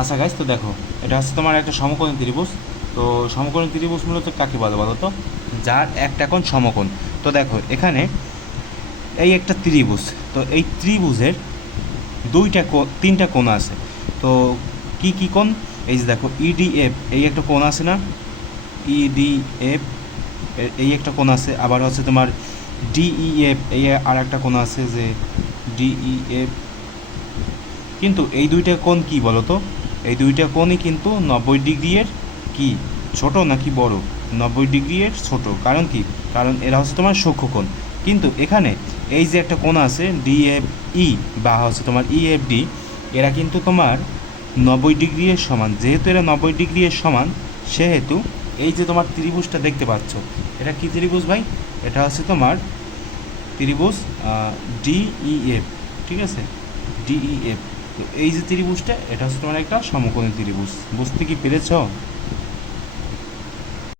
আচ্ছা গাইজ তো দেখো, এটা হচ্ছে তোমার একটা সমকোণী ত্রিভুজ। তো সমকোণী ত্রিভুজ মূলত কাকে বলে বলো তো? যার একটা কোণ সমকোণ। তো দেখো, এখানে এই একটা ত্রিভুজ, তো এই ত্রিভুজের দুইটা কোণ তিনটা কোণ আছে। তো কি কি কোণ? এই যে দেখো ইডিএফ এই একটা কোণ আছে না? ইডিএফ এই একটা কোণ আছে। আবার হচ্ছে তোমার ডিইএফ এই আর একটা কোণ আছে যে ডিইএফ কিন্তু এই দুইটা কোণ কি বলো তো? এই দুইটা কোণই কিন্তু নব্বই ডিগ্রির কি? ছোট নাকি বড়? নব্বই ডিগ্রির ছোট। কারণ কি? কারণ এরা হচ্ছে তোমার সূক্ষ্মকোণ কিন্তু এখানে এই যে একটা কোণ আছে ডিএফই বা হচ্ছে তোমার ইএফডি এরা কিন্তু তোমার নব্বই ডিগ্রির সমান। যেহেতু এরা নব্বই ডিগ্রির সমান, সেহেতু এই যে তোমার ত্রিভুজটা দেখতে পাচ্ছ, এটা কি ত্রিভুজ ভাই? এটা হচ্ছে তোমার ত্রিভুজ ডিইএফ ঠিক আছে? ডিইএফ তো এই যে ত্রিভুজটা এটা হচ্ছে তোমার একটা সমকোণী ত্রিভুজ। বুঝতে কি পেরেছ?